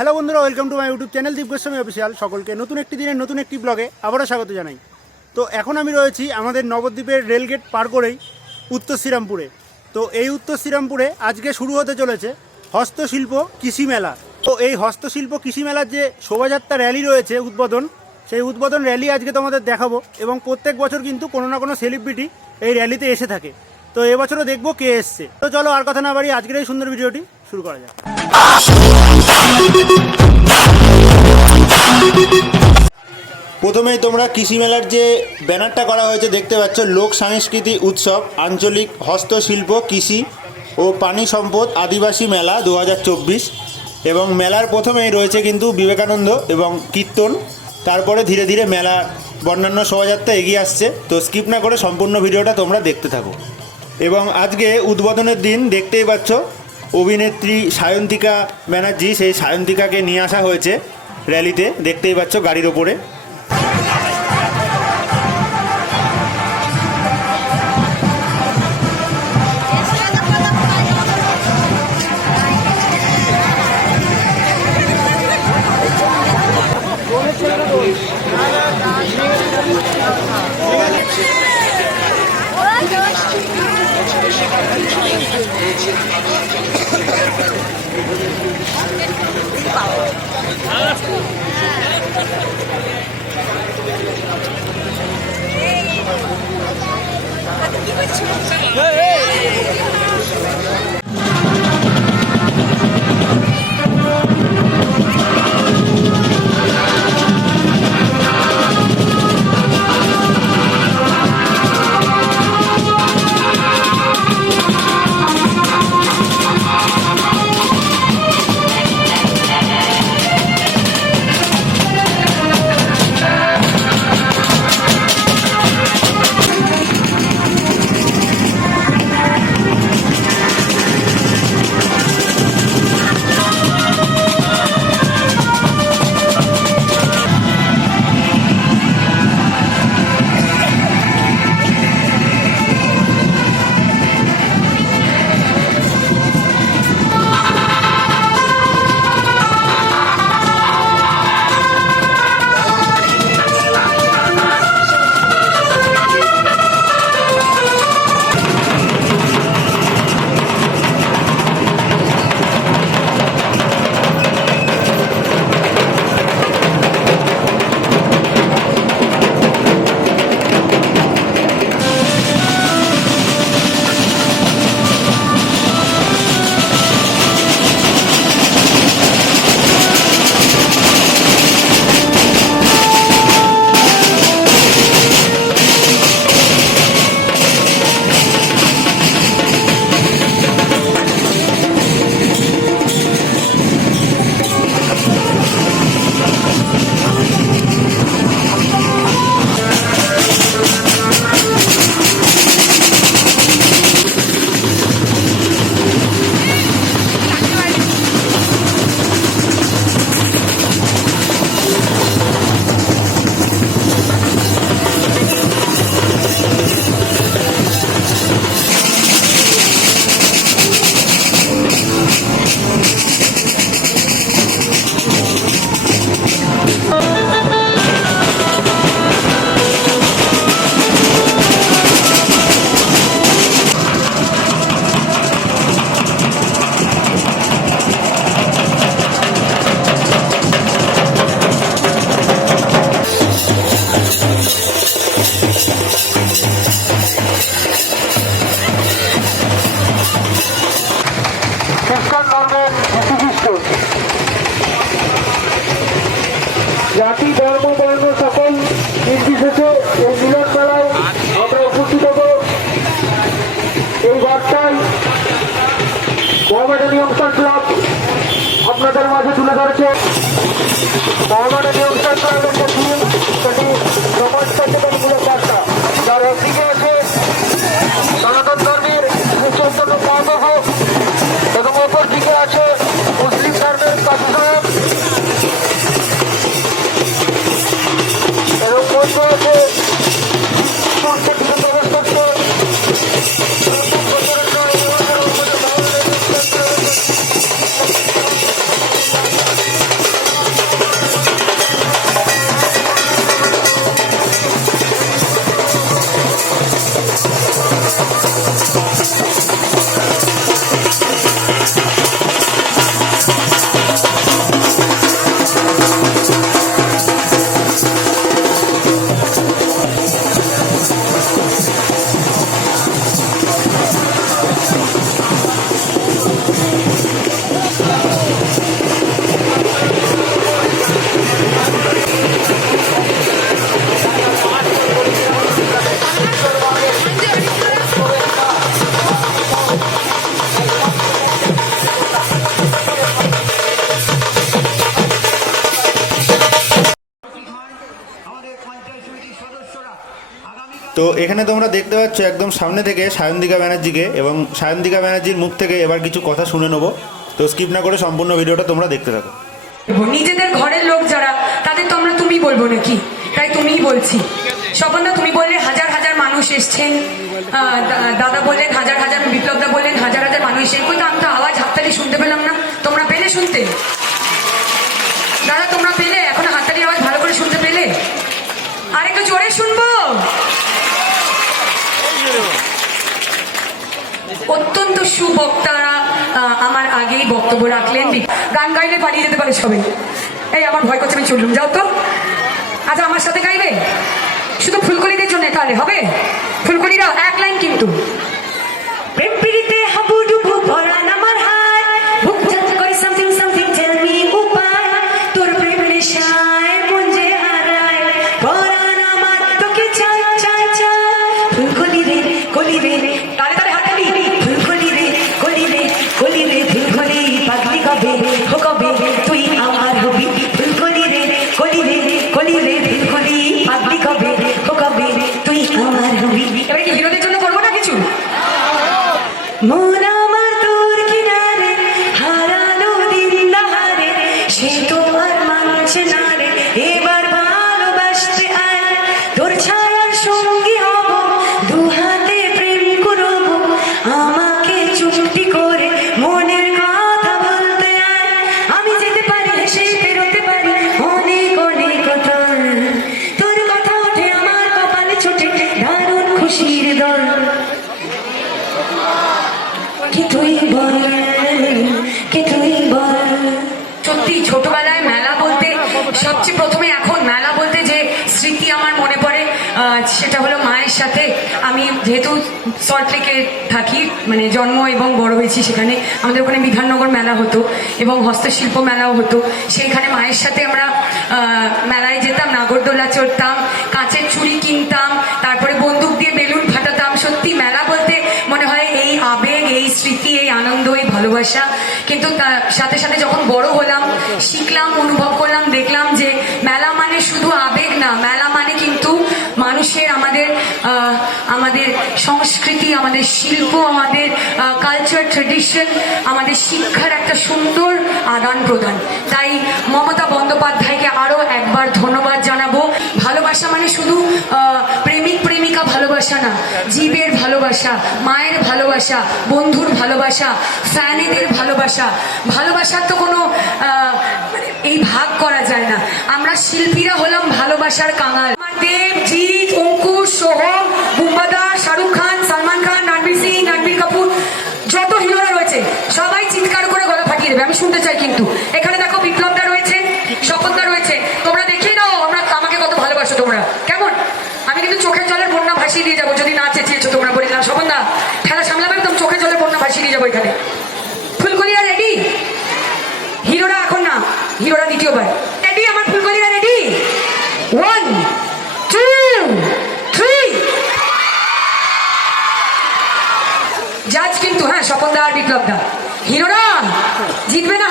Hello বন্ধুরা welcome to my YouTube channel Deep Goswami official সকলকে নতুন একটি দিনের নতুন একটি ব্লগে আবারও স্বাগত জানাই। তো এখন আমি রয়েছি আমাদের নবদ্বীপের রেলগেট পার করেই উত্তর শ্রীরামপুরে। তো এই উত্তর শ্রীরামপুরে আজকে শুরু হতে চলেছে হস্তশিল্প কৃষি মেলা। তো এই হস্তশিল্প কৃষি মেলার যে শোভাযাত্রা র্যালি রয়েছে উদ্বোধন, সেই উদ্বোধন র্যালি আজকে তোমাদের দেখাবো এবং প্রত্যেক বছর কিন্তু কোনো না কোনো সেলিব্রিটি এই র্যালিতে এসে থাকে। তো এবছরও দেখব কে এসছে। তো চলো আর কথা না বাড়ি আজকের এই সুন্দর ভিডিওটি শুরু করা যাক। প্রথমেই তোমরা কৃষি মেলার যে ব্যানারটা করা হয়েছে দেখতে পাচ্ছ, লোক সংস্কৃতি উৎসব, আঞ্চলিক হস্তশিল্প, কৃষি ও পানি সম্পদ আদিবাসী মেলা দু হাজার চব্বিশ। এবং মেলার প্রথমেই রয়েছে কিন্তু বিবেকানন্দ এবং কীর্তন। তারপরে ধীরে ধীরে মেলা বর্ণান্য শোভাযাত্রা এগিয়ে আসছে। তো স্কিপ না করে সম্পূর্ণ ভিডিওটা তোমরা দেখতে থাকো। এবং আজকে উদ্বোধনের দিন দেখতেই পাচ্ছ অভিনেত্রী সায়ন্তিকা ব্যানার্জি সেই সায়ন্তিকাকে নিয়ে আসা হয়েছে র্যালিতে দেখতেই পাচ্ছ গাড়ির ওপরে। জাতি, ধর্ম, বর্ণ সকল নির্বিশেষে এই মিলন মেলায় আমরা উপস্থিত হব। এই বার্তায় ক্লাব আপনাদের মাঝে তুলে ধরেছে। মোহামেডান নিয়ন্ত্রণ ক্লাবের তো এখানে তোমরা দেখতে পাচ্ছ একদম সামনে থেকে সায়ন্দিকা ব্যানার্জিকে এবং সায়ন্দিকা ব্যানার্জির মুখ থেকে এবার কিছু কথা শুনে নেব। তো স্কিপ না করে সম্পূর্ণ ভিডিওটা তোমরা দেখতে থাকো। নিজেদের ঘরের লোক যারা, তাদের তো আমরা তুমি বলব নাকি? তাই তুমিই বলছি। স্বপনদা, তুমি বললে হাজার হাজার মানুষ এসছেন। দাদা বললেন হাজার হাজার বিপ্লবদা বললেন হাজার হাজার মানুষ এসেছেন কিন্তু আমি তো আওয়াজ হাততালি শুনতে পেলাম না তোমরা পেলে শুনতে দাদা তোমরা পেলে এখন হাততালি আওয়াজ ভালো করে শুনতে পেলে আর একটু জোরে শুনব অত্যন্ত সুবক্তারা আমার আগেই বক্তব্য রাখলেন। গান গাইলে পালিয়ে যেতে পারে সবাই। এই আমার ভয় করছে আমি চললুম। যাও তো। আচ্ছা আমার সাথে গাইবে? শুধু ফুলকলিদের জন্য তাহলে হবে? ফুলকলিরা এক লাইন কিন্তু। প্রেম প্রীতিতে Holiday সত্যি, ছোটবেলায় মেলা বলতে, সবচেয়ে প্রথমে এখন মেলা বলতে যে স্মৃতি আমার মনে পড়ে সেটা হলো মায়ের সাথে আমি যেহেতু সল্টলেকে থাকি মানে জন্ম এবং বড় হয়েছি সেখানে, আমাদের ওখানে বিধাননগর মেলা হতো এবং হস্তশিল্প মেলাও হতো। সেইখানে মায়ের সাথে আমরা মেলায় যেতাম, নাগরদোলা চড়তাম, কাঁচের চুড়ি কিনতাম ভালোবাসা। কিন্তু সাথে সাথে যখন বড় হলাম শিখলাম অনুভব করলাম দেখলাম যে মেলা মানে শুধু আবেগ না মেলা মানে কিন্তু মানুষের আমাদের আমাদের সংস্কৃতি আমাদের শিল্প আমাদের কালচার ট্রেডিশন আমাদের শিক্ষার একটা সুন্দর আদান প্রদান। তাই মমতা বন্দ্যোপাধ্যায়কে আরও একবার ধন্যবাদ জানাব। ভালোবাসা মানে শুধু আহ, প্রেমিক প্রেমিকা ভালোবাসা না, জীবের ভালোবাসা, মায়ের ভালোবাসা, বন্ধুর ভালোবাসা, ফ্যানেদের ভালোবাসা। ভালোবাসার তো কোনো মানে এই ভাগ করা যায় না। আমরা শিল্পীরা হলাম ভালোবাসার কাঙাল। দেব, জিৎ অঙ্কুশ সোহম বুম্বাদা শাহরুখ খান, সালমান খান, রণবীর সিং, রণবীর কাপুর, যত হিরোরা রয়েছে, সবাই চিৎকার করে গলা ফাটিয়ে দেবে। আমি শুনতে চাই কিন্তু। এখানে দেখো বিপ্লবদা রয়েছে শপথদা রয়েছে তোমরা দেখিয়ে দাও আমরা আমাকে কত ভালোবাসো তোমরা কেমন আমি কিন্তু চোখের জলের বন্যা ভাসিয়ে দিয়ে চেঁচিয়েছো তোমরা বলে স্বপনদা খেলা সামলাবে একদম চোখের জলের বন্যা ভাসিয়ে দিয়ে যাব এখানে। ফুলকলিয়া রেডি হিরোরা এখন না, হিরোরা দ্বিতীয়বার। রেডি আমার ফুলকলিয়া রেডি ওয়ান টু জাজ কিন্তু হ্যাঁ স্বপনদা আর বিপ্লবদা হিরোরা জিতবে না